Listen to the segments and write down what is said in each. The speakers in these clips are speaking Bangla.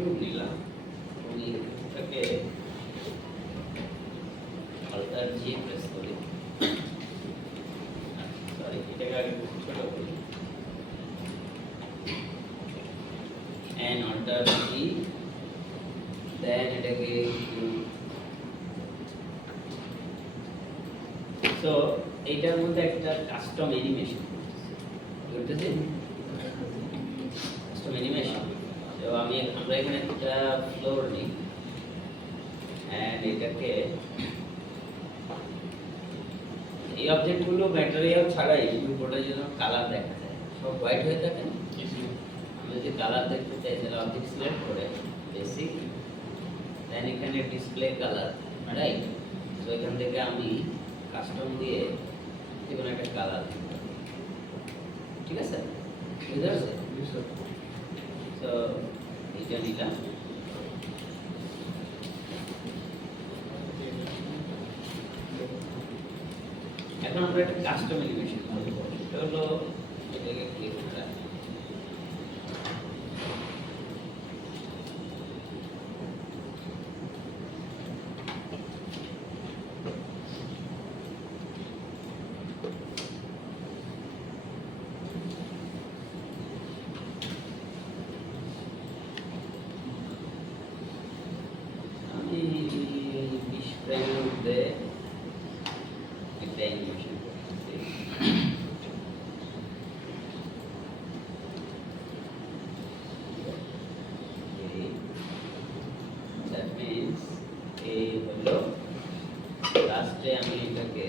কিউব নিলাম, আমি এটাকে অল্টার জি প্রেস করি, সরি এটাকে আগে ছোট করি, এন অল্টার জি, দেন এটাকে সো এইটার মধ্যে একটা কাস্টম অ্যানিমেশন করতেছি, কাস্টম অ্যানিমেশন। তো আমরা এখানে একটা ফ্লোর নিই এন্ড এটাকে এই অবজেক্টগুলো ম্যাটেরিয়াল ছাড়াই উপরটা যেন কালার দেখা যায়, সব হোয়াইট হয়ে থাকে না, আমরা যদি কালার দেখতে চাই তাহলে অবজেক্ট সিলেক্ট করে বেসিক, দেন এখানে ডিসপ্লে কালার, রাইট। তো এখান থেকে আমি কাস্টম দিয়ে যে কোনো একটা কালার, ঠিক আছে, বুঝতে পারছেন? তো এটা নিলাম, এখন আমরা একটা কাস্টম অ্যানিমেশন করব। এটা হলো এটাকে ক্লিক করা, আমি 20 ফ্রেমের মধ্যে একটা অ্যানিমেশন করতেছি। দ্যাট মিন্স এই হলো লাস্টে আমি এটাকে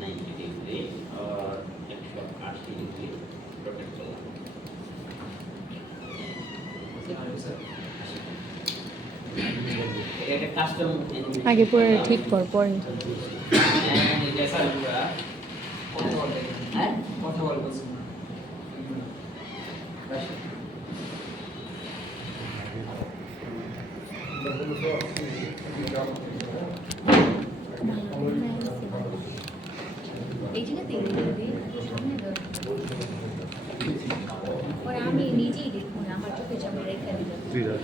90 ডিগ্রি আর 180 ডিগ্রি রোটেট করলাম। এটা একটা কাস্টম আগে পরে ঠিক কর পরে। এটা আমরা কথা বলবো এই জায়গাতে সামনে পরে আমি নিজেই দেখুন আমার চোখের সামনে রেখে দিলাম।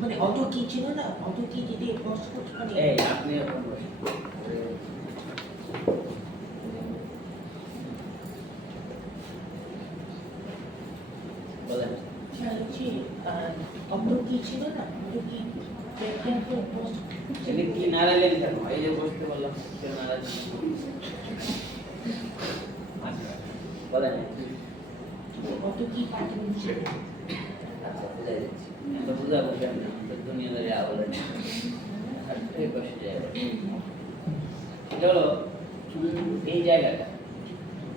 মানে অত কি ছিল না, অত কি যদি পোস্ট করতে পারি। এই আপনি এখন বসুন। বলেন অত কি ছিল না, অত কি পোস্ট এটা কি নাড়ালেন কেন? এই যে বসতে বললাম কেন নাড়ালেন? আচ্ছা বলেন অত কি পাঠিয়ে আচ্ছা বুঝাই দিচ্ছি, আমরা বুঝাবো কেন, আমাদের দুনিয়াদারি আওয়ালেন আর এই বসে যায়। এটা হলো এই জায়গাটা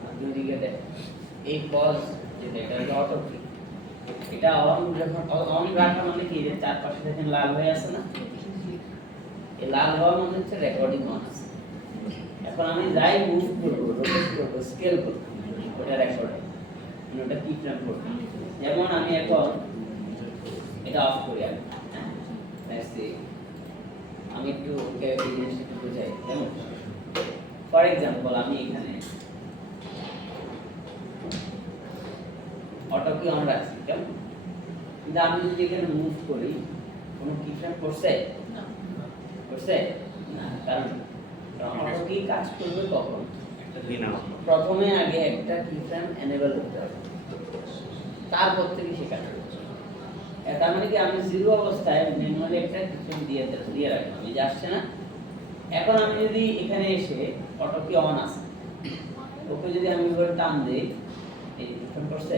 আপনি ওদিকে দেখেন, এই পজ যেটা এটা হলো অটো কি, এটা অন যখন অন রাখা মানে কি, যে চারপাশে দেখেন লাল হয়ে আছে না, এই লাল হওয়া মানে হচ্ছে রেকর্ডিং অন আছে। এখন আমি যাই মুভ করবো, রোটেট করবো, স্কেল করবো, ওটা রেকর্ডিং, ওটা কি ফ্রেম করবো। যেমন আমি এখন এটা অফ করি, আমি একটু এই জিনিসটা একটু বোঝাই। যেমন ফর এক্সাম্পল আমি এখানে অটো কি অন রাখছি, কেমন, কিন্তু আমি যদি এখানে মুভ করি কোনো কি ফ্রেম করছে করছে না, কারণ অটো কি কাজ করবে কখন, প্রথমে আগে একটা কি ফ্রেম এনেবল করতে হবে, তারপর থেকে সে কাজ করবে। তার মানে কি আমি জিরো অবস্থায় ম্যানুয়ালি একটা কি ফ্রেম দিয়ে রাখলাম, এই যে আসছে না। এখন আমি যদি এখানে এসে অটো কি অন আছে, ওকে যদি আমি এভাবে টান দেই, এই কি ফ্রেম করছে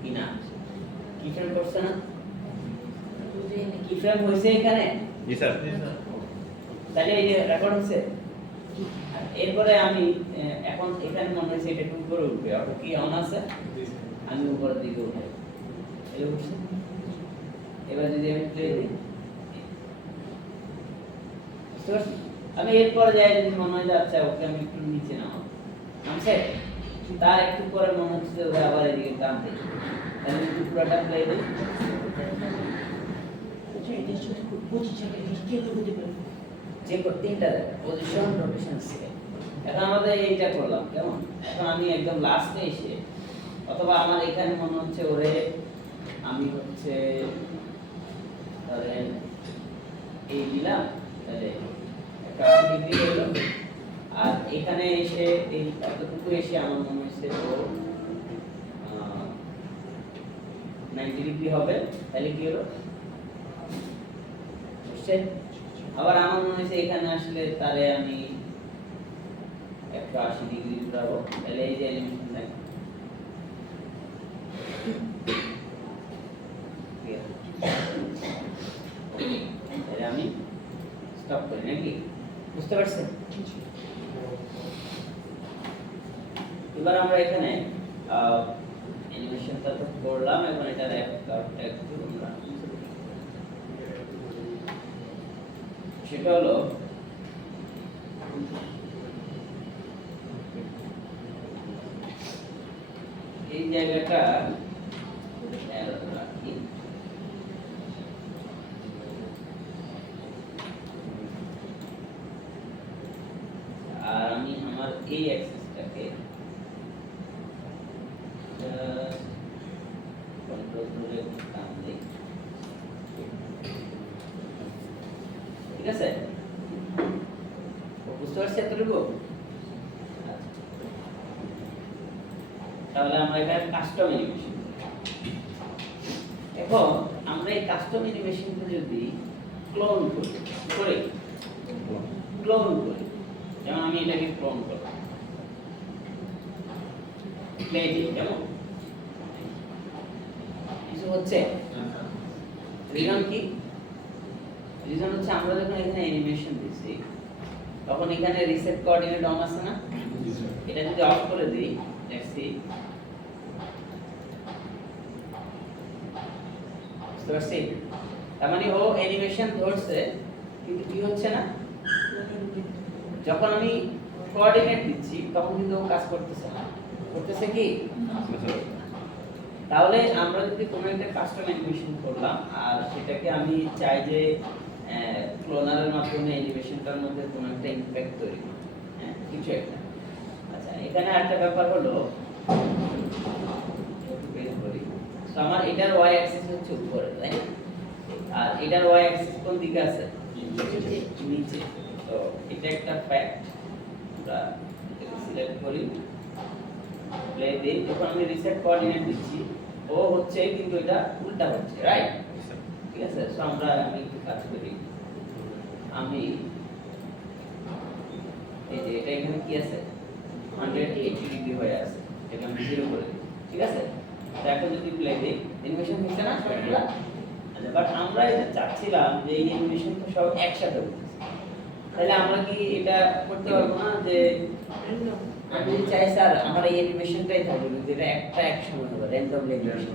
কি না, কি ফ্রেম করছে না, কি ফ্রেম হয়েছে এখানে, জি স্যার। তাহলে এই যে রেকর্ড হচ্ছে। এরপরে আমি এখন এখানে মনে হচ্ছে এটা একটু উপরে উঠবে, অটো কি অন আছে, আমি উপরের দিকে উঠে এই উঠছে। এবার যদি আমি প্লে দিই, বুঝতে পারছি, আমি এরপরে যাই যদি মনে হয় যে আচ্ছা ওকে আমি একটু নিচে নামাবো, নামছে তার একটু পরে মনে হচ্ছে যে ওরা আবার এদিকে টানতে, তাহলে একটু পুরোটা প্লে দিই। আচ্ছা এদের সাথে পজিশন কে হতে পারে? যে তিনটা পজিশন, রোটেশন, স্কেল। এখন আমাদের এইটা করলাম কেমন? এখন আমি একদম লাস্টে এসে অথবা আমার এখানে মনে হচ্ছে ওরে আমি হচ্ছে ধরেন এই দিলাম, তাহলে একটা 80 ডিগ্রি হলো। আর এখানে এসে এই এতটুকু এসে আমার মনে হচ্ছে ও 90 ডিগ্রি হবে, তাহলে কি হলো? বুঝছেন? আবার আমার মনে হচ্ছে এখানে আসলে তারে আমি 180 ডিগ্রি ঘুরাবো, তাহলে এই যে অ্যানিমেশন দেখেন তাহলে আমি স্টপ করি নাকি? বুঝতে পারছেন? এবার আমরা এখানে অ্যানিমেশনটা তো করলাম, এখন এটা একটা একটু আমরা সেটা হলো এই জায়গাটা রাখি, আর আমি আমার এই অ্যাক্সেসটাকে কন্ট্রোল ধরে টান দিই, ঠিক আছে? বুঝতে পারছি এতটুকু? তাহলে আমরা এখানে কাস্টম অ্যানিমেশন। এখন আমরা এই কাস্টম অ্যানিমেশনকে যদি ক্লোন করি, যেমন আমি এটাকে ক্লোন করব, প্লে দিই, কেমন? কিছু হচ্ছে? রিজন কি? রিজন হচ্ছে আমরা যখন এখানে অ্যানিমেশন দিচ্ছি তখন এখানে রিসেট কোঅর্ডিনেট অন আছে না? এটা যদি অফ করে দিই, লেটস সি, বুঝতে পারছি? তার মানে ও অ্যানিমেশন ধরছে কিন্তু কি হচ্ছে না? যখন আমি কোঅর্ডিনেট দিচ্ছি তখন কিন্তু ও কাজ করতেছে না। করতেছে কি? তাহলে আমরা যদি কোনো একটা কাস্টম অ্যানিমেশন করলাম আর সেটাকে আমি চাই যে ক্লোনারের মাধ্যমে অ্যানিমেশনটার মধ্যে কোনো একটা ইমপ্যাক্ট তৈরি করব, হ্যাঁ কিছু একটা। আচ্ছা এখানে একটা ব্যাপার হলো, তো আমার এটার ওয়াই অ্যাক্সিস হচ্ছে উপরে, তাই না? আর এটার ওয়াই অ্যাক্সিস কোন দিকে আছে? নিচে। তো এটা একটা ফ্যাক্ট, আমরা সিলেক্ট করি, প্লে দিই। যখন আমি রিসেট কোঅর্ডিনেট দিচ্ছি ও হচ্ছে কিন্তু এটা উল্টা হচ্ছে, রাইট? ঠিক আছে? সো আমরা আমি একটু কাজ করি, আমি এই যে এটা এখানে কি আছে 180 ডিগ্রি হয়ে আছে, এটা আমি 0 করে দিই, ঠিক আছে? তো এখন যদি প্লে দিই অ্যানিমেশন হচ্ছে না সবগুলা? আচ্ছা বাট আমরা এটা চাচ্ছিলাম যে এই অ্যানিমেশন তো সব একসাথে হচ্ছে, তাহলে আমরা কি এটা করতে পারবো না যে আমি চাই স্যার আমার এই অ্যানিমেশনটাই থাকবে কিন্তু এটা একটা এক সময় হবে, র্যান্ডমলি অ্যানিমেশন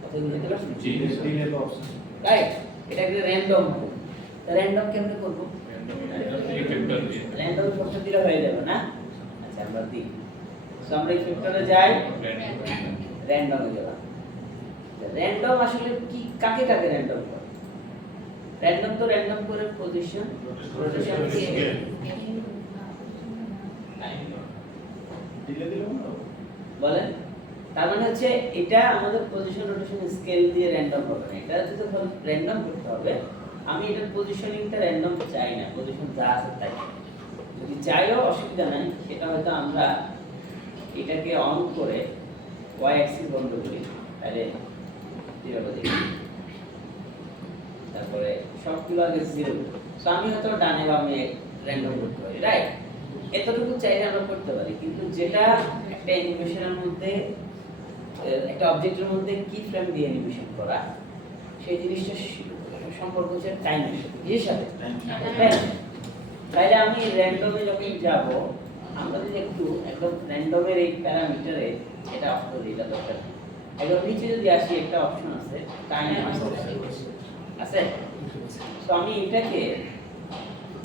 কথা বুঝতে পারছেন? জি ডিলে তো অপশন, রাইট? এটা কি র্যান্ডম হবে, তো র্যান্ডম কেমনে করব? র্যান্ডম ফ্যাক্টর দিলে হয়ে যাবে না? আচ্ছা আমরা দিই, সো আমরা এই ফ্যাক্টরে যাই, র্যান্ডমে গেলাম। র্যান্ডম আসলে কি, কাকে কাকে র্যান্ডম করে? র্যান্ডম তো র্যান্ডম করে পজিশন, রোটেশন, স্কেল, বলেন। তার মানে হচ্ছে এটা আমাদের পজিশন, রোটেশন, স্কেল দিয়ে র্যান্ডম হবে না, এটা যদি র্যান্ডম করতে হবে আমি এটার পজিশনিংটা র্যান্ডম চাই না, পজিশন যা আছে তাই। যদি চাইও অসুবিধা নাই, সেটা হয়তো আমরা এটাকে অন করে ওয়াই অ্যাক্সিস বন্ধ করি, তাহলে যেভাবে দেখি, তারপরে সবগুলো আগে 0, সো আমি হয়তো ডানে বামে র্যান্ডম করতে পারি, রাইট? এতটুকু চাইলে আমরা করতে পারি, কিন্তু যেটা একটা অ্যানিমেশনের মধ্যে একটা অবজেক্টের মধ্যে কি ফ্রেম দিয়ে অ্যানিমেশন করা, সেই জিনিসটা সম্পর্ক হচ্ছে টাইমের সাথে, এর সাথে। তাইলে আমি র্যান্ডমে যখন যাব, আমরা যদি একটু একদম র্যান্ডমের এই প্যারামিটারে এটা অফ করে দিই, এটা দরকার নেই। একদম নিচে যদি আসি একটা অপশন আছে টাইম আছে, তো আমি এটাকে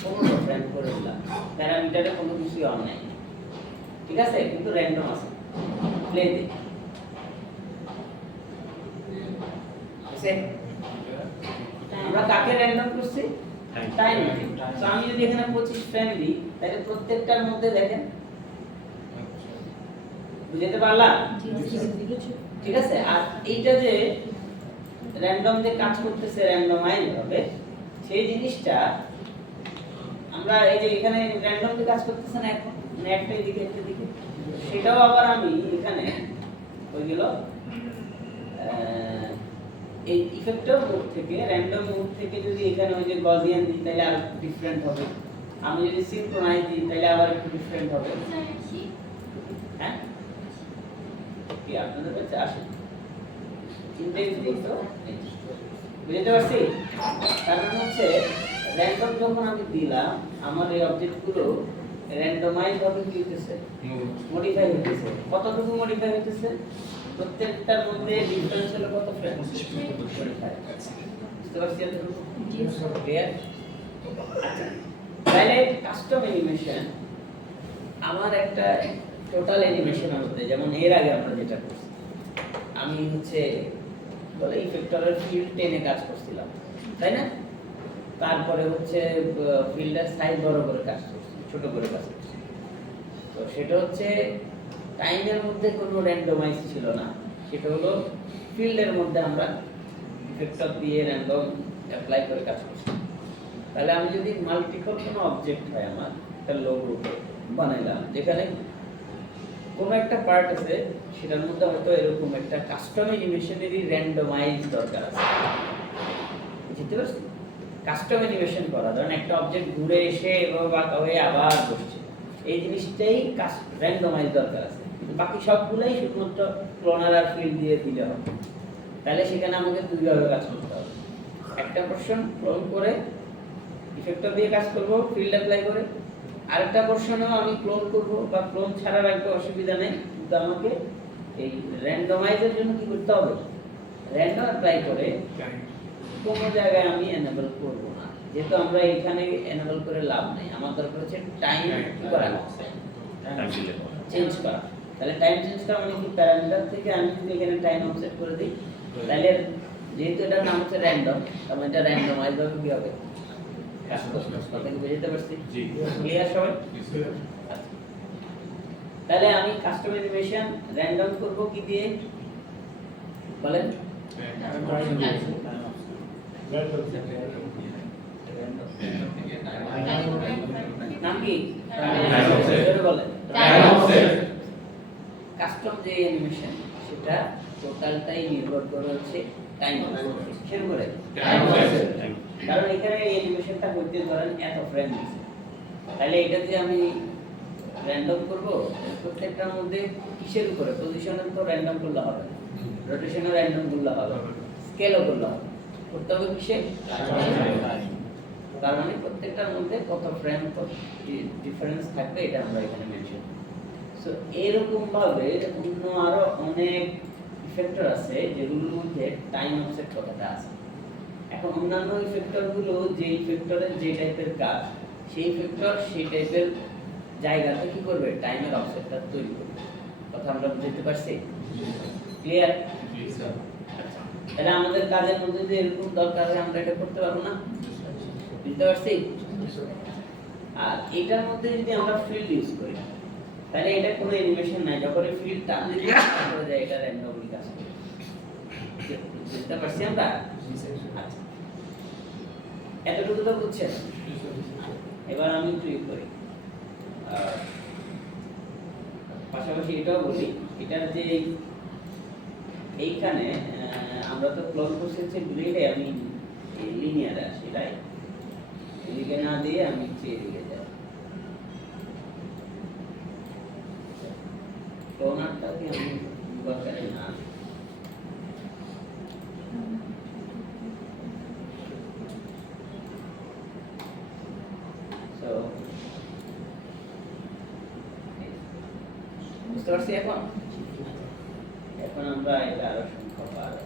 15 ফ্রেম করে দিলাম, প্যারামিটারে কোনো কিছু অন নাই, ঠিক আছে, কিন্তু র্যান্ডম আছে। প্লে দে আমরা কাকে র্যান্ডম করছি? টাইম। তো আমি যদি এখানে 25 ফ্রেম দিই তাহলে প্রত্যেকটার মধ্যে দেখেন, বুঝতে পারলাম? ঠিক আছে। আর এইটা যে র্যান্ডম যে কাজ করতেছে র্যান্ডমাইজ ভাবে, সেই জিনিসটা আমরা এই যে এখানে র্যান্ডম যে কাজ করতেছে না এখন, মানে একটা দিকে একটা দিকে, সেটাও আবার আমি এখানে ওইগুলো এই ইফেক্টর মোড থেকে, র্যান্ডম মোড থেকে যদি এখানে ওই যে গজিয়ান দিই তাহলে আর ডিফারেন্ট হবে। আমি যদি সিনক্রোনাইজ দিই তাহলে আবার একটু ডিফারেন্ট হবে। হ্যাঁ, কি আপনাদের কাছে আসে ইন্টেন্সিটি তো বুঝতে পারছি? কারণ হচ্ছে র্যান্ডম যখন আমি দিলাম আমার এই অবজেক্টগুলো র্যান্ডমাইজ ভাবে কি হইতেছে, মডিফাই হইতেছে। কতটুকু মডিফাই হইতেছে? প্রত্যেকটার মধ্যে ডিফারেন্স হলো কত ফ্রেম? 25। বুঝতে পারছি এতটুকু? ক্লিয়ার? আচ্ছা, তাহলে কাস্টম অ্যানিমেশন আমার একটা টোটাল অ্যানিমেশনের মধ্যে, যেমন এর আগে আমরা যেটা করছি, আমি হচ্ছে বলে ইফেক্টরের ফিল্ড টেনে কাজ করছিলাম, তাই না? তারপরে হচ্ছে ফিল্ডের সাইজ বড় করে কাজ করছি, ছোট করে কাজ করছি। তো সেটা হচ্ছে টাইমের মধ্যে কোনো র্যান্ডমাইজ ছিল না, সেটা হলো ফিল্ডের মধ্যে আমরা ইফেক্টর দিয়ে র্যান্ডম অ্যাপ্লাই করে কাজ করছি। তাহলে আমি যদি মাল্টিপল কোনো অবজেক্ট হয়, আমার একটা লোগো বানাইলাম যেখানে কোনো একটা পার্ট আছে, সেটার মধ্যে হয়তো এরকম একটা কাস্টম অ্যানিমেশনেরই র্যান্ডমাইজ দরকার আছে। বুঝতে পারছি? কাস্টম অ্যানিমেশন করা, ধরেন একটা অবজেক্ট ঘুরে এসে এভাবে বাঁকা হয়ে আবার বসছে, এই জিনিসটাই র্যান্ডমাইজ দরকার আছে। কিন্তু বাকি সবগুলাই শুধুমাত্র ক্লোনার আর ফিল্ড দিয়ে দিলে হবে। তাহলে সেখানে আমাকে দুইভাবে কাজ করতে হবে। একটা পোরশন ক্লোন করে ইফেক্টর দিয়ে কাজ করব ফিল্ড অ্যাপ্লাই করে, আরেকটা পোরশনও আমি ক্লোন করব বা ক্লোন ছাড়া রাখতে অসুবিধা নেই, কিন্তু আমাকে এই র্যান্ডমাইজের জন্য কি করতে হবে? র্যান্ডম অ্যাপ্লাই করে কোনো জায়গায় আমি এনেবল করব না, যেহেতু আমরা এখানে এনেবল করে লাভ নেই। আমার দরকার হচ্ছে টাইম কি করা, চেঞ্জ করা। তাহলে টাইম চেঞ্জ করা মানে কি, প্যারামিটার থেকে আমি যদি এখানে টাইম অফসেট করে দিই, তাহলে যেহেতু এটার নাম হচ্ছে র্যান্ডম, তাহলে এটা র্যান্ডমাইজ ভাবে কি হবে কাজ করবে। কথা কি বুঝতে পারছি? ক্লিয়ার সবাই? তাহলে আমি কাস্টম অ্যানিমেশন র্যান্ডম করব কি দিয়ে বলেন? নাম কি? বলেন। কাস্টম যে অ্যানিমেশন সেটা টোটালটাই নির্ভর করে হচ্ছে টাইম অফসেট করে। কারণ এখানে এই অ্যানিমেশনটা করতে ধরেন এত ফ্রেম দিছে, তাহলে এটাতে আমি র্যান্ডম করব প্রত্যেকটার মধ্যে কিসের উপরে, পজিশনের তো র্যান্ডম করলে হবে না, রোটেশনও র্যান্ডম করলে হবে, স্কেলও করলে হবে, করতে হবে কিসে? তার মানে প্রত্যেকটার মধ্যে কত ফ্রেম ডিফারেন্স থাকবে এটা আমরা এখানে মেনশন। সো এরকম ভাবে অন্য আরো অনেক ইফেক্টর আছে যেগুলোর মধ্যে টাইম অফসেট কথাটা আছে। এখন অন্যান্য ইফেক্টরগুলো যে ইফেক্টরের যে টাইপের কাজ, সেই ইফেক্টর সেই টাইপের জায়গাতে কি করবে, টাইমের অফসেটটা তৈরি করবে। কথা আমরা বুঝতে পারছি? ক্লিয়ার? তাহলে আমাদের কাজের মধ্যে যে এরকম দরকার হয় আমরা এটা করতে পারবো না, বুঝতে পারছি? আর এটার মধ্যে যদি আমরা ফিল্ড ইউজ করি তাহলে এটা কোনো অ্যানিমেশন নাই, যখন এই ফিল্ড টান দিলে করে যায় এটা র্যান্ডমলি কাজ করে। বুঝতে পারছি আমরা? আচ্ছা, এতটুকু তো বুঝছেন। এবার আমি একটু করি, পাশাপাশি এটাও বলি, এটার যে এইখানে আমরা তো ক্লোন করছি হচ্ছে গ্রিডে, আমি লিনিয়ারে আসি, রাইট? এদিকে না দিয়ে আমি এদিকে যাই, ক্লোনারটা কি আমি দরকারে না। বুঝতে পারছি? এখন আমরা এটা আরো সংখ্যা বাড়াই।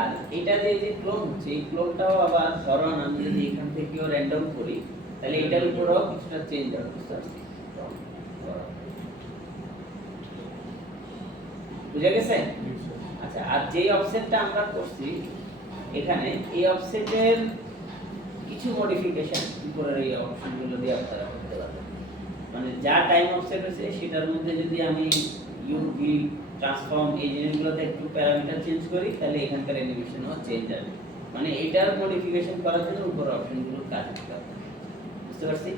আর এটা যে ক্লোন হচ্ছে, এই ক্লোনটাও আবার ধরুন আমি যদি এখান থেকেও র্যান্ডম করি, তাহলে এটার উপরও কিছুটা চেঞ্জ হবে, বুঝতে পারছি? বুঝে গেছে? আচ্ছা, আর যেই অফসেটটা আমরা করছি এখানে, এই অফসেটের কিছু মডিফিকেশন উপরের এই অপশনগুলো দিয়ে আপনারা করতে পারবেন। মানে যা টাইম অফসেট হয়েছে সেটার মধ্যে যদি আমি ইউভি ট্রান্সফর্ম এই জিনিসগুলোতে একটু প্যারামিটার চেঞ্জ করি, তাহলে এখানকার অ্যানিমেশনও চেঞ্জ হবে। মানে এটার মডিফিকেশন করার জন্য উপরের অপশনগুলো কাজ করতে হবে, বুঝতে পারছি?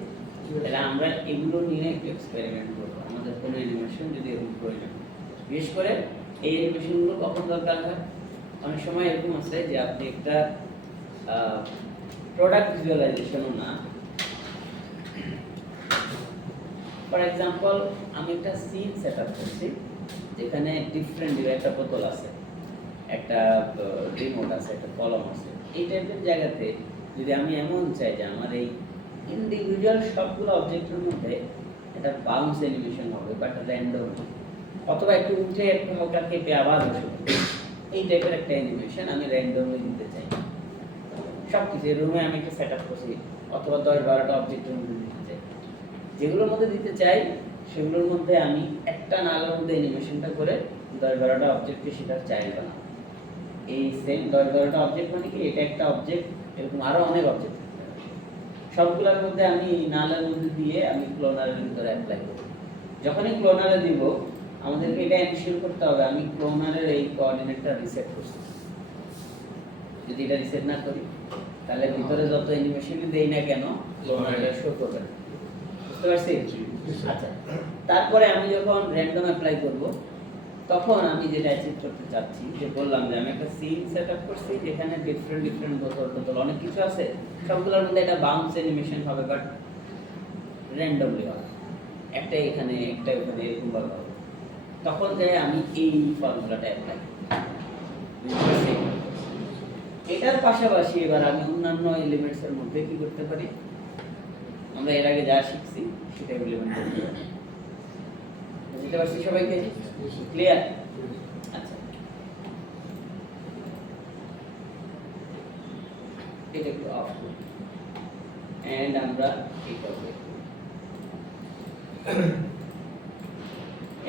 তাহলে আমরা এগুলো নিয়ে একটু এক্সপেরিমেন্ট করবো, আমাদের কোনো অ্যানিমেশন যদি এরকম প্রয়োজন। বিশেষ করে এই অ্যানিমেশনগুলো কখন দরকার হয়, অনেক সময় এরকম আছে যে আপনি একটা প্রোডাক্ট ভিজুয়ালাইজেশনও না, ফর এক্সাম্পল আমি একটা সিন সেট আপ করছি যেখানে ডিফারেন্ট একটা বোতল আছে, একটা রিমোট আছে, একটা কলম আছে, এই টাইপের জায়গাতে যদি আমি এমন চাই যে আমার এই ইন্ডিভিজুয়াল সবগুলো অবজেক্টের মধ্যে একটা বাউন্স অ্যানিমেশন হবে বা একটা র্যান্ডম, অথবা একটু উঠে একটু হালকা কেঁপে আবার বসে, এই টাইপের একটা অ্যানিমেশন আমি র্যান্ডমলি দিতে চাই। সব কিছু রুমে আমি একটা সেট আপ করছি, অথবা 10-12টা অবজেক্টের মধ্যে দিতে চাই। যেগুলোর মধ্যে দিতে চাই সেগুলোর মধ্যে আমি একটা নালের মধ্যে অ্যানিমেশনটা করে 10-12টা অবজেক্টকে সেটার চাইল্ড বানাবো। এই সেম 10-12টা অবজেক্ট মানে কি, এটা একটা অবজেক্ট, এরকম আরো অনেক অবজেক্ট থাকতে পারে। সবগুলোর মধ্যে আমি নালের মধ্যে দিয়ে আমি ক্লোনারের ভিতরে অ্যাপ্লাই করব। যখনই ক্লোনারে দিব আমাদেরকে এটা এনশিওর করতে হবে আমি ক্লোনারের এই কোঅর্ডিনেটটা রিসেট করছি। যদি এটা রিসেট না করি তাহলে ভিতরে যত অ্যানিমেশনই দেই না কেন ক্লোনারটা শো করবে না, বুঝতে পারছি? আচ্ছা, তারপরে আমি যখন র্যান্ডম অ্যাপ্লাই করব তখন আমি যেটা অ্যাচিভ করতে চাচ্ছি, যে বললাম যে আমি একটা সিন সেট আপ করছি যেখানে ডিফারেন্ট বোতল অনেক কিছু আছে, সবগুলোর মধ্যে একটা বাউন্স অ্যানিমেশন হবে, বাট র্যান্ডমলি হবে, একটা এখানে একটা ওখানে এরকম ভাবে হবে। তখন যে আমি এই ফর্মুলাটা অ্যাপ্লাই করি, বুঝতে পারছি? এটার পাশাপাশি এবার আমি অন্যান্য এলিমেন্টসের মধ্যে কি করতে পারি, আমরা এর আগে যা শিখছি সেটা ইমপ্লিমেন্ট করতে পারি। বুঝতে পারছি সবাইকে? ক্লিয়ার? আচ্ছা, এটা একটু অফ করি এন্ড আমরা এই করব।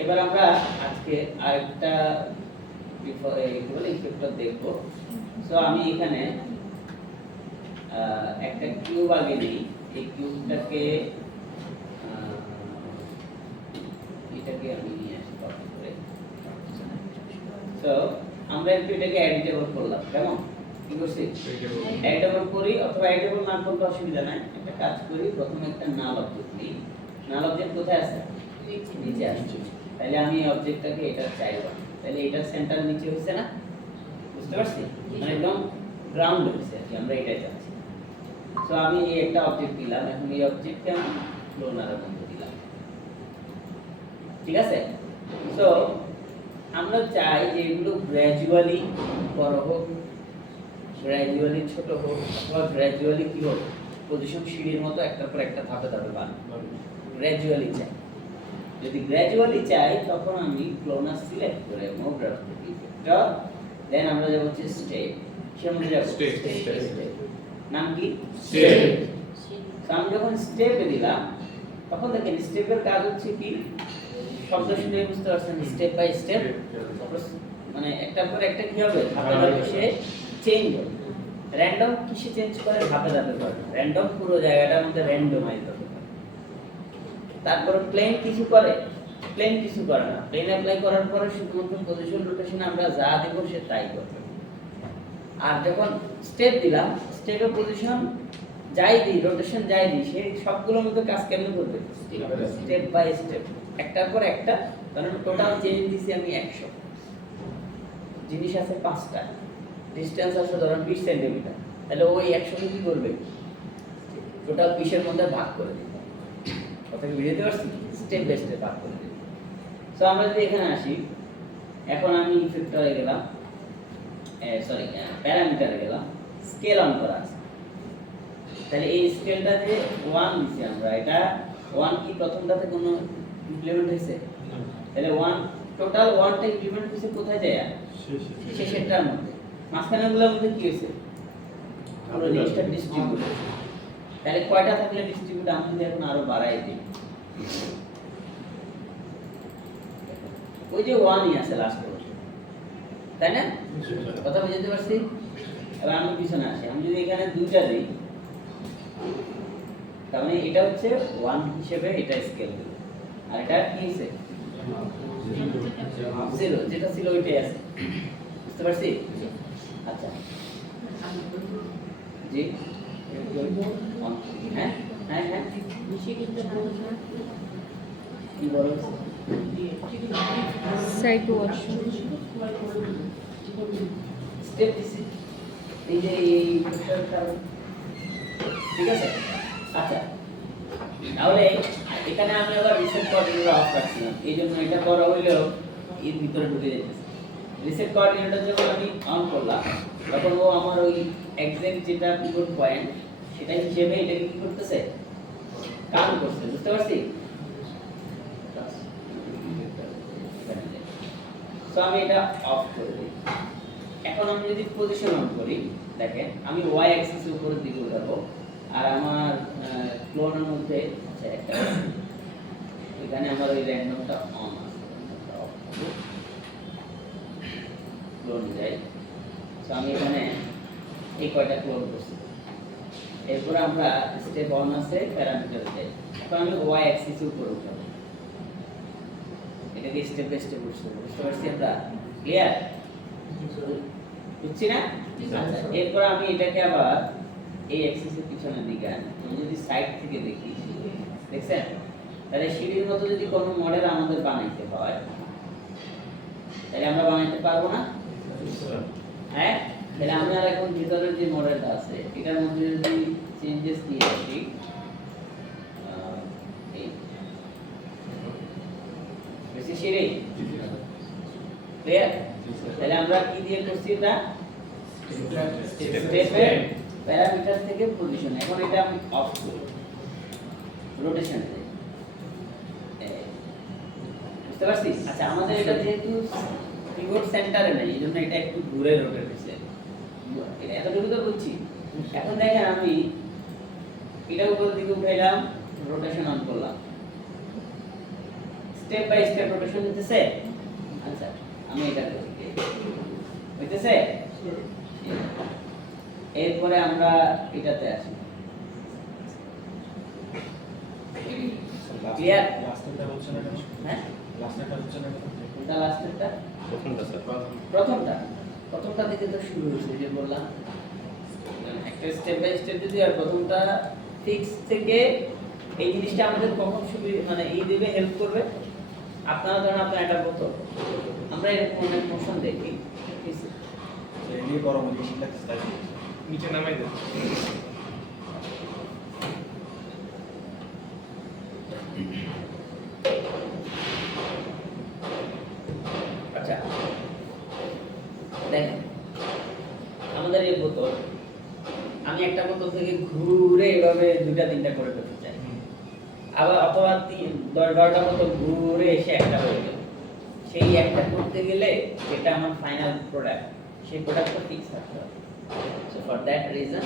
এবার আমরা আজকে আরেকটা ইফেক্ট দেখব। সো আমি এখানে একটা কিউব আগে নিই, এই কিউবটাকে এটাকে আমি নিয়ে আসি কপি করে। সো আমরা একটু এটাকে এডিটেবল করলাম, কেমন কি করছি? এডিটেবল করি, অথবা এডিটেবল না করলে অসুবিধা নাই। একটা কাজ করি, প্রথমে একটা নাল অবজেক্ট নিই। নাল অবজেক্ট কোথায় আছে? নিচে আসছে। তাহলে আমি এই অবজেক্টটাকে এটা চাইব, তাহলে এটা সেন্টার নিচে হইছে না? বুঝতে পারছি? মানে একদম গ্রাউন্ড হইছে আর কি, আমরা এটাই চাচ্ছি। সো আমি এই একটা অবজেক্ট দিলাম, এখন এই অবজেক্টকে আমি ক্লোনারের মধ্যে দিলাম, ঠিক আছে? সো আমরা চাই যে এগুলো গ্র্যাজুয়ালি বড় হোক, গ্র্যাজুয়ালি ছোট হোক, অথবা গ্র্যাজুয়ালি কি হোক, পজিশন সিঁড়ির মতো একটার পর একটা ধাপে ধাপে বানাবো। গ্র্যাজুয়ালি চাই। যদি গ্র্যাজুয়ালি চাই তখন আমি ক্লোনার সিলেক্ট করে মুভ রাখতে দিই, দেন আমরা যাব হচ্ছে স্টেপ। কিসের মধ্যে যাব? স্টেপ। নাম কি? স্টেপ। তো আমি যখন স্টেপে দিলাম তখন দেখেন স্টেপের কাজ হচ্ছে কি, শব্দ শুনে বুঝতে পারছেন, স্টেপ বাই স্টেপ, মানে একটার পর একটা কি হবে, ধাপে ধাপে সে চেঞ্জ হবে। র্যান্ডম কিসে চেঞ্জ করে? ধাপে ধাপে করে। র্যান্ডম পুরো জায়গাটার মধ্যে র্যান্ডমাইজ হবে। তারপর প্লেন কিছু করে? প্লেন কিছু করে না। প্লেন অ্যাপ্লাই করার পরে শুধুমাত্র পজিশন রোটেশন আমরা যা দেব সে তাই করবে। আর যখন স্টেপ দিলাম, স্টেপে পজিশন যাই দিই, রোটেশন যাই দিই, সেই সবগুলোর মধ্যে কাজ কেমন করবে? স্টেপ বাই স্টেপ, একটার পর একটা। কারণ টোটাল চেঞ্জ দিছি আমি 100, জিনিস আছে 5টা, ডিসটেন্স আছে ধরুন 20 সেন্টিমিটার, তাহলে ওই 100 কে কি করবে? টোটাল 20 এর মধ্যে ভাগ করে দিবে। কথা কি বুঝতে পারছি? স্টেপ বাই স্টেপ ভাগ করে দিবে। সো আমরা যদি এখানে আসি, এখন আমি ইফেক্টরে গেলাম, সরি প্যারামিটারে গেলাম, স্কেল অন করা আছে। তাহলে এই স্কেলটা যে 1 দিছি আমরা, এটা 1 কি প্রথমটাতে কোনো ইমপ্লিমেন্ট হয়েছে? তাহলে 1 টোটাল 1টা ইমপ্লিমেন্ট হয়েছে কোথায় যায়? শেষেরটার মধ্যে। মাঝখানেরগুলোর মধ্যে কি হয়েছে? পুরো জিনিসটা ডিস্ট্রিবিউট হয়েছে। তাহলে কয়টা থাকলে ডিস্ট্রিবিউট আমি যদি এখন আরো বাড়াই দিই, ওই যে 1ই আছে লাস্ট পর্যন্ত, তাই না? কথা বুঝতে পারছি? এবার আমি পিছনে আসি, আমি যদি এখানে দুইটা দিই, তার মানে এটা হচ্ছে 1 হিসেবে এটা স্কেল দিল, আর এটা কি আছে 0, যেটা ছিল ওইটাই আছে। বুঝতে পারছি? আচ্ছা জি, হ্যাঁ হ্যাঁ হ্যাঁ, কি বলো? স্যার একটু ওয়াশরুম। স্টেপ দিছি, এই যে এই প্রেসার কারণ, ঠিক আছে? আচ্ছা, তাহলে এখানে আমি আবার রিসেট কোঅর্ডিনেটর অফ রাখছিলাম, এই জন্য এটা করা হইলেও এর ভিতরে ঢুকে যেতেছে। রিসেট কোঅর্ডিনেটর যখন আমি অন করলাম, তখন ও আমার ওই এক্সাক্ট যেটা পিভট পয়েন্ট সেটা হিসেবে এটাকে কি করতেছে, কাউন্ট করছে। বুঝতে পারছি? সো আমি এটা অফ করে দিই। এখন আমি যদি পজিশন অন করি, দেখেন আমি ওয়াই অ্যাক্সিস এর উপরের দিকে উঠাবো, আর আমার ক্লোনের মধ্যে আচ্ছা একটা এখানে আমার ওই র্যান্ডমটা অন আছে, ক্লোন যাই। সো আমি এখানে এই কয়টা ক্লোন করছি, এরপর আমরা স্টেপ অন আছে প্যারামিটার যাই। এখন আমি ওয়াই অ্যাক্সিস এর উপরে উঠাবো, এটাকে স্টেপ বাই স্টেপ উঠছে। বুঝতে পারছি আমরা? ক্লিয়ার? বুঝছি না? আচ্ছা, এরপর আমি এটাকে আবার এই অ্যাক্সিসের পিছনের দিকে আনি। আমি যদি সাইড থেকে দেখি, দেখছেন? তাহলে সিঁড়ির মতো যদি কোনো মডেল আমাদের বানাইতে হয়, তাহলে আমরা বানাইতে পারবো না? হ্যাঁ, তাহলে আমি আর এখন ভিতরের যে মডেলটা আছে এটার মধ্যে যদি চেঞ্জেস দিয়ে আসি, এই বেশি সিঁড়ি, ক্লিয়ার? তাহলে আমরা কি দিয়ে করছি এটা? স্টেপের প্যারামিটার থেকে পজিশন। এখন এটা আমি অফ করি, রোটেশন দেই। বুঝতে পারছি? আচ্ছা, আমাদের এটা যেহেতু পিভট সেন্টারে নেই, এইজন্য এটা একটু ঘুরে রোটেট হচ্ছে। এটা এতটুকু তো বুঝছি। এখন দেখেন আমি এটা উপরের দিকে উঠাইলাম, রোটেশন অন করলাম, স্টেপ বাই স্টেপ রোটেশন হচ্ছে। আচ্ছা, আমি এটা করি, হইতেছে? এরপরে আমরা এটাতে আসি। ক্লিয়ার? লাস্টেরটা হচ্ছে না কেন? হ্যাঁ, লাস্টেরটা হচ্ছে না কেন? কোনটা লাস্টেরটা? প্রথমটা স্যার। প্রথমটা থেকে তো শুরু হয়েছে, যে বললাম একটা স্টেপ বাই স্টেপ যদি আর প্রথমটা ফিক্স থেকে এই জিনিসটা আমাদের কখন সুবিধা মানে এই দেবে, হেল্প করবে। আপনারা ধরেন আপনার একটা কত, আমরা এরকম অনেক মোশন দেখি, ঠিক আছে? এই নিয়ে বড় মধ্যে শিখতে চাই। নিচে নামাই দেন। আচ্ছা, দেখেন আমাদের এই বোতল, আমি একটা বোতল থেকে ঘুরে এভাবে দুইটা তিনটা করে করতে চাই, আবার অথবা 10-12টা বোতল ঘুরে এসে একটা হয়ে গেল। সেই একটা করতে গেলে যেটা আমার ফাইনাল প্রোডাক্ট, সেই প্রোডাক্টটা ফিক্স থাকতে হবে। সো ফর দ্যাট রিজন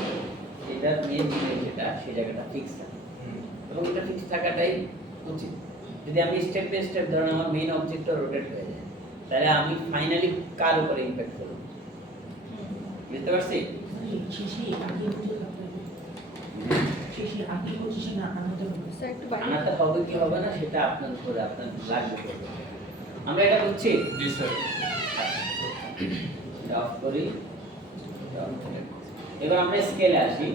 যেটা মেন জিনিস যেটা সেই জায়গাটা ফিক্স থাকে, এবং এটা ফিক্স থাকাটাই উচিত। যদি আমি স্টেপ বাই স্টেপ ধরেন আমার মেইন অবজেক্টটা রোটেট হয়ে যায়, তাহলে আমি ফাইনালি কার উপরে ইমপ্যাক্ট করব? বুঝতে পারছি? স্যার একটু বাইরে। আনাতে হবে কি হবে না সেটা আপনার উপরে, আপনার লাগবে করবে। আমরা এটা বুঝছি? জি স্যার। এটা অফ করি। এবার আমরা স্কেলে আসি।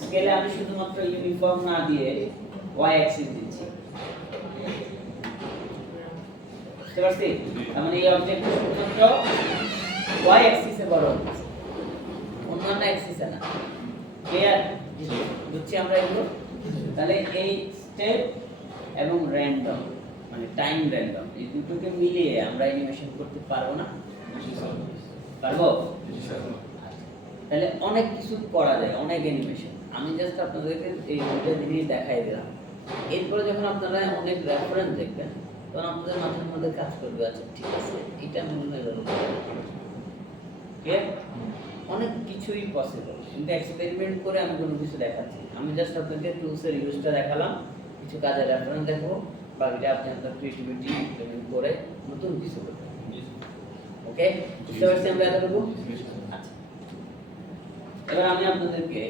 স্কেলে আমি শুধুমাত্র ইউনিফর্ম না দিয়ে ওয়াই অ্যাক্সিস দিচ্ছি। বুঝতে পারছি? তার মানে এই অবজেক্ট শুধুমাত্র ওয়াই অ্যাক্সিসে বড় হচ্ছে, অন্যান্য অ্যাক্সিসে না। ক্লিয়ার? বুঝছি আমরা এগুলো? তাহলে এই স্টেপ এবং র্যান্ডম মানে টাইম র্যান্ডম এই দুটোকে মিলিয়ে আমরা অ্যানিমেশন করতে পারবো না? পারবো? জি স্যার। তাহলে অনেক কিছু করা যায়, অনেক অ্যানিমেশন। আমি জাস্ট আপনাদেরকে এই দুটো জিনিস দেখাই দিলাম। এরপরে যখন আপনারা অনেক রেফারেন্স দেখবেন, তখন আপনাদের মাথার মধ্যে কাজ করবে, আচ্ছা ঠিক আছে এটা মনে হয় গেল। ক্লিয়ার? অনেক কিছুই পসিবল, কিন্তু এক্সপেরিমেন্ট করে আমি কোনো কিছু দেখাচ্ছি না। আমি জাস্ট আপনাকে টুলসের ইউজটা দেখালাম, কিছু কাজের রেফারেন্স দেখাবো, বাকিটা আপনি আপনার ক্রিয়েটিভিটি ইমপ্লিমেন্ট করে নতুন কিছু করবেন। ওকে, বুঝতে পারছি আমরা এতটুকু? আচ্ছা, এবার আমি আপনাদেরকে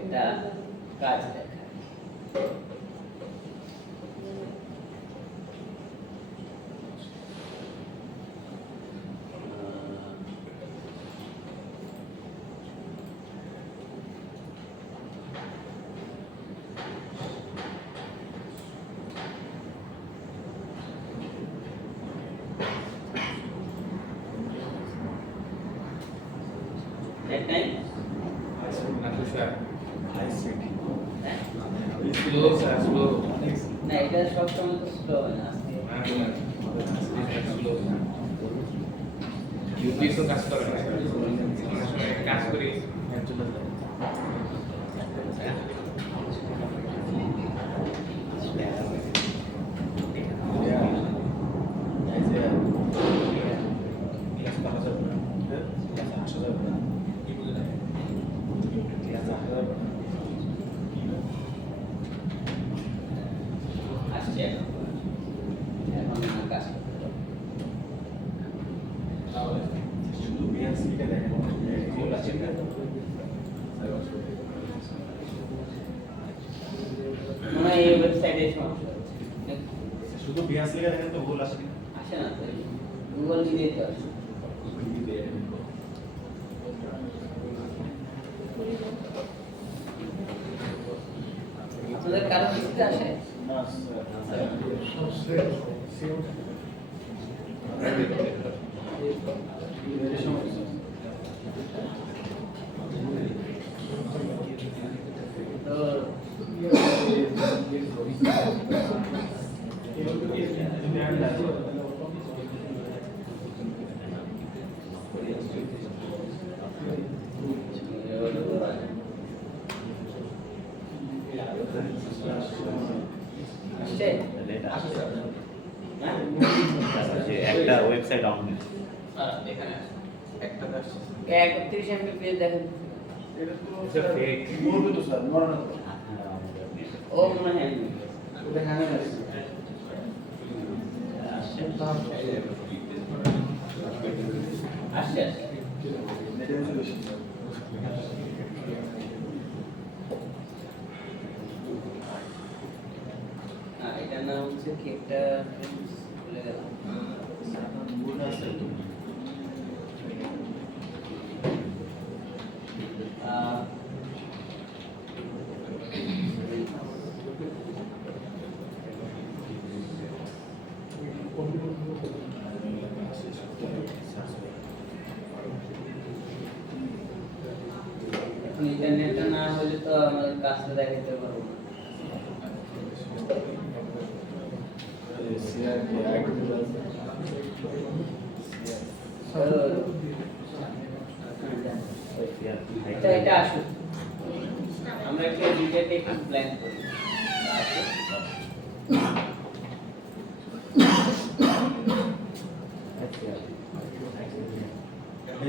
একটা কাজ দেখাই। That time? হ্যাঁ? না, এটা সবসময় তো স্লো হয় না, আজকে কাজ করি আসছে, এখন আমার কাজ করতে হবে। শুধু বিএনসিটা দেখেন ভুল আছে না মনে হয় এই ওয়েবসাইটে সমস্যা হচ্ছে, শুধু বিএনসিটা দেখেন তো ভুল আছে কিনা আসে না তো, গুগল দিয়ে তো আসে। আপনাদের কারো কিছুতে আসে? না তো আসছে? হ্যাঁ? যে একটা ওয়েবসাইট ডাউন এখানে আসে। একটা আসছে 31 MB পেজ দেখেন, এটা তো ফেক মরবে তো স্যার মরে না তো ও মনে হয় ওটা হ্যাং আছে আসছে। নেটে সলিউশন এটার নাম হচ্ছে কি একটা ভুলে গেলাম। ভুল আছে তো এখন ইন্টারনেটটা না হলে তো আমাদের কাজটা দেখাতে পারবো না। শেয়ার কি আইডি এটা আসুক, আমরা একটা ভিডিওতে একটু প্ল্যান করি।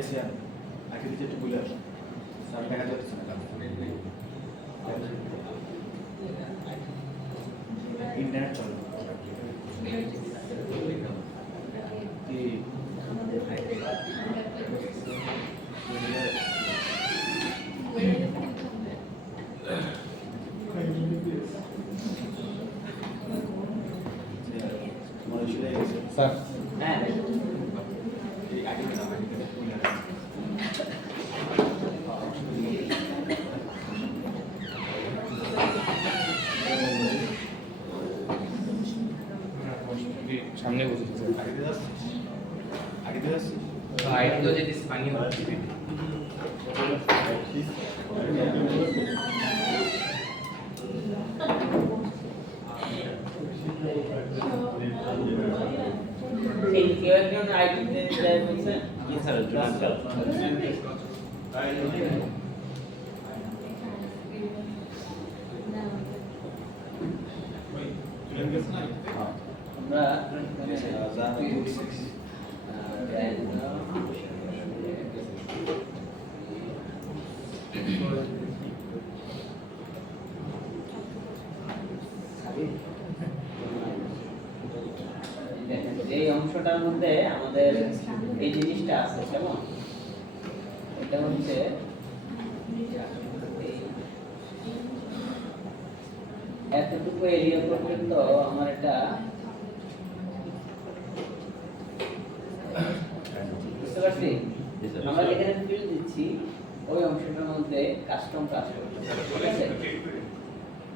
শেয়ার আগে দিকে একটু বলে আসুন স্যার দেখা যাচ্ছে না ইন্টারনেট চলে স্যার হ্যাঁ, এই আগে সামনে বসেছে আগে দিয়ে যাচ্ছি আগে দিয়ে যাচ্ছি আইডিও যদি স্থানীয় এই কেউ একজন আইডিতে যায় বলছেন কি স্যার জোনাল আমরা জানা দেখেন, এই অংশটার মধ্যে আমাদের এই জিনিসটা আছে কেমন, এটা হচ্ছে এতটুকু এরিয়া পর্যন্ত আমার এটা বুঝতে পারছি। আমরা যেখানে ফিল দিচ্ছি ওই অংশটার মধ্যে কাস্টম কাজ করতে ঠিক আছে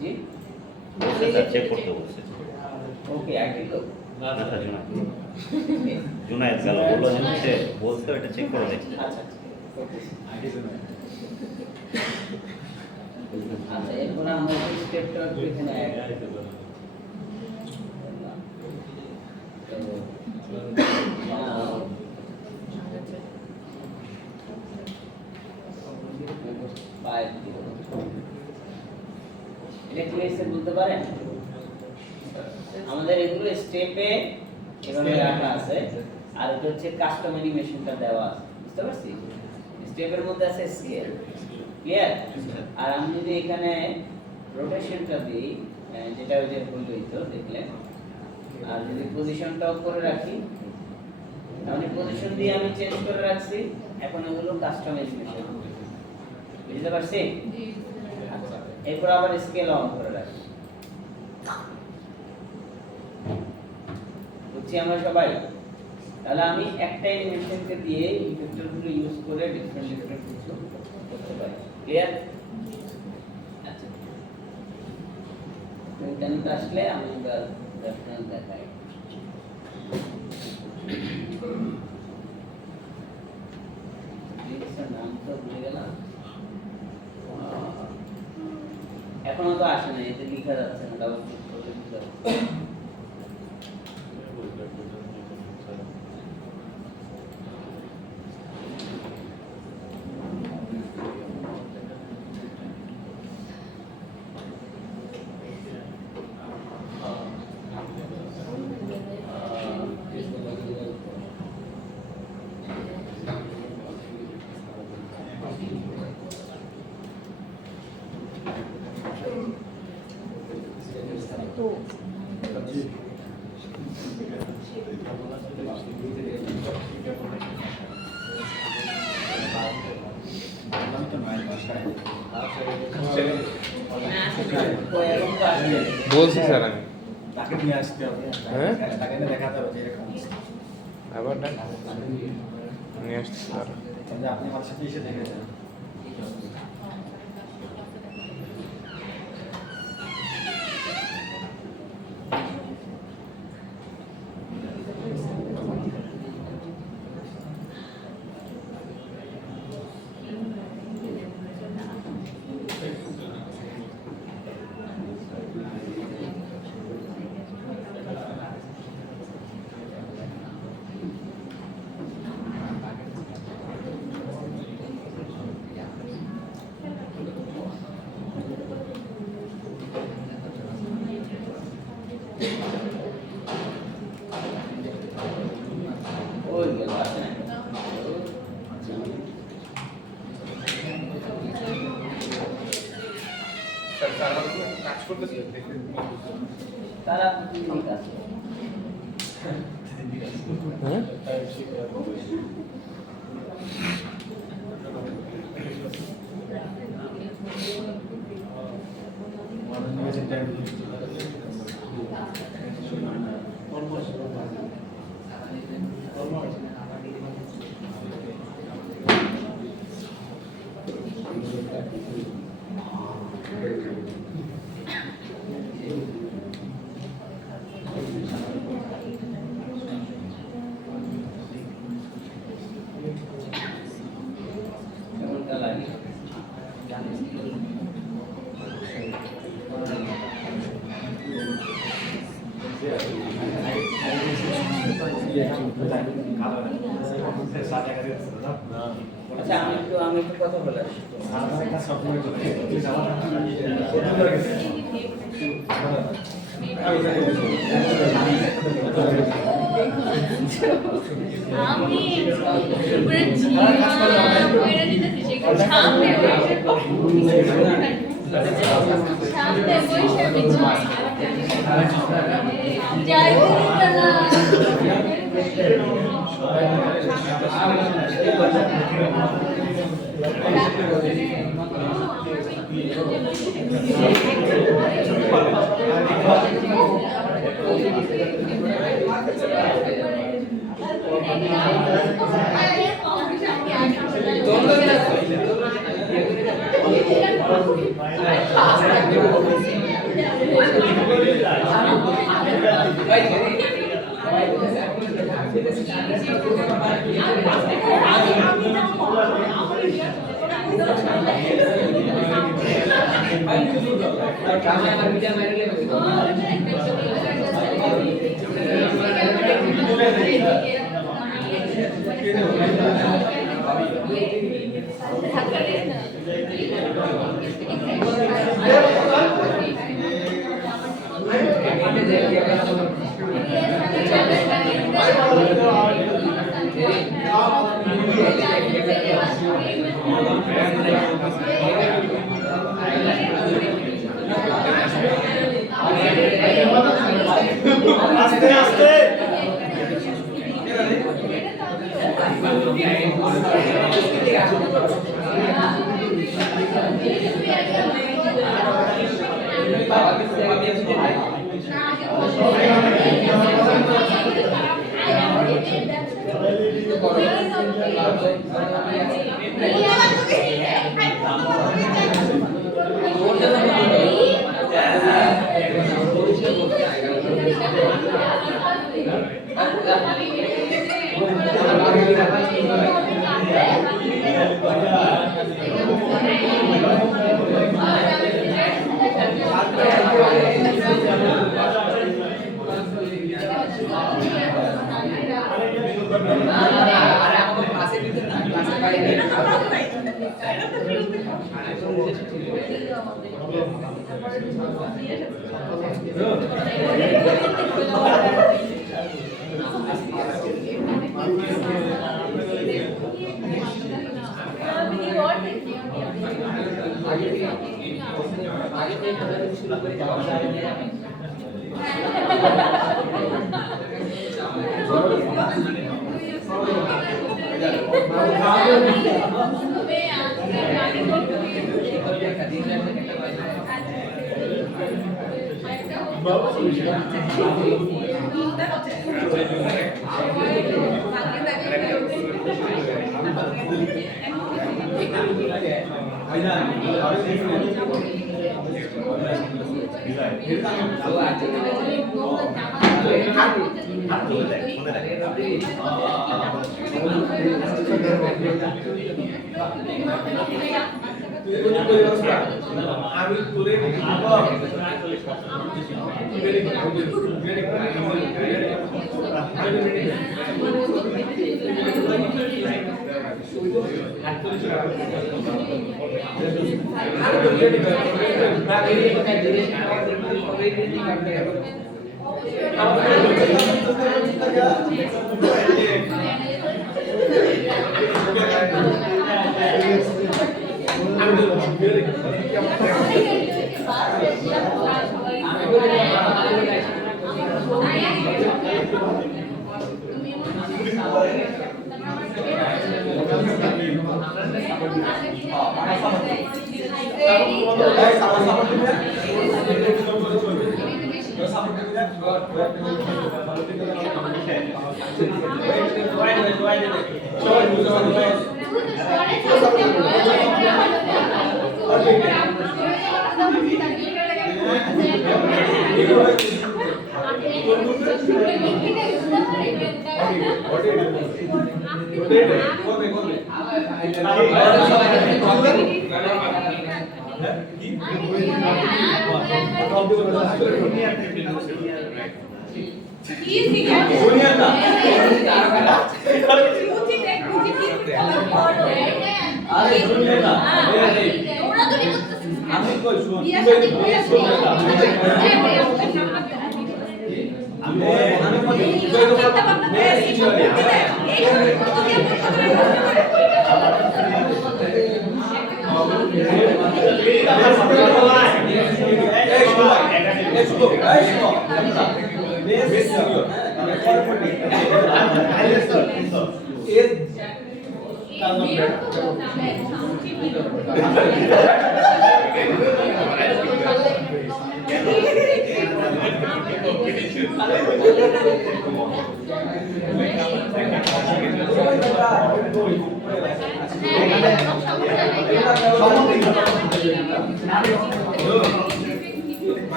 জি চেক করতে বলছে ওকে আইটি লোক না স্যার জুনায়েদ গেল বললো যে হচ্ছে বলতে এটা চেক করে দেখতে আচ্ছা আচ্ছা করতেছি। আইডি জন্য আচ্ছা এরপর আমরা স্টেপটা এখানে অ্যাড করব। এটা কি হয়েছে বলতে পারেন? আমাদের এগুলো স্টেপে এভাবে রাখা আছে আর এটা হচ্ছে কাস্টম অ্যানিমেশনটা দেওয়া আছে বুঝতে পারছি। স্টেপের মধ্যে আছে স্কেল ক্লিয়ার। আর আমি যদি এখানে রোটেশনটা দিই যেটা ওই যে বলই তো দেখলেন, আর যদি পজিশনটা অফ করে রাখি তাহলে পজিশন দিয়ে আমি চেঞ্জ করে রাখছি, এখন এগুলো কাস্টম অ্যানিমেশন বুঝতে পারছি। আচ্ছা এরপর আবার স্কেল অন করে রাখি, বুঝছি আমরা সবাই। তাহলে আমি একটা অ্যানিমেশনকে দিয়ে ইফেক্টরগুলো ইউজ করে ডিফারেন্ট কিছু করতে পারি ক্লিয়ার। আচ্ছা ইন্টারনেট আসলে আমি এবার রেফারেন্স দেখাই। নাম তো ভুলে গেলাম, এখনো তো আসে না, এতে লেখা যাচ্ছে না, ডাবল ক্লিক করে দিতে হবে। তো আমি তো নয় বাসায় বলছি স্যার আমি তাকে নিয়ে আসতে হবে হ্যাঁ? তাকে নিয়ে দেখাতে হবে যে এরকম আবার নিয়ে আসছি স্যার। তাহলে আপনি আমার সাথে এসে দেখে যান। ওই গেল আসে না। স্যার তারা কাজ করতেছে তারা প্রতিদিনই কাজ করে। হ্যাঁ আমাদের নিয়ে টাইম কেমনটা লাগে? আচ্ছা আমি একটু কথা বলে আসি। আমি পুরো জিয়া কইরা দিতেছি সেগুলো সামনে বসে সামনে বসে আমি জয় আস্তে আস্তে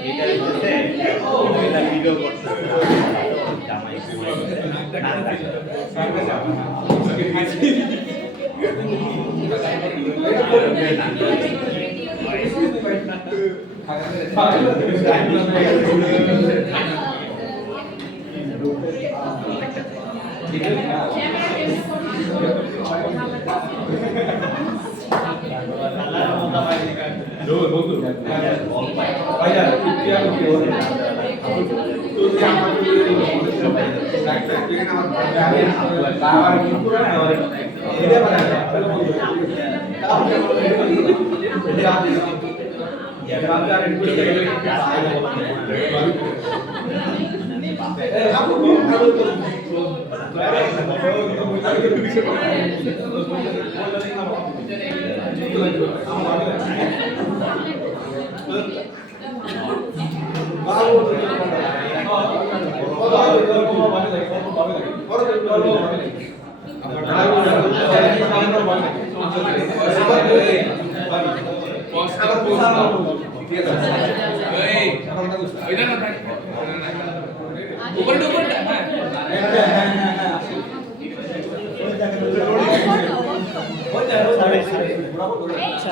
এটা হচ্ছে এটা ভিডিও করতে জামাই না আচ্ছা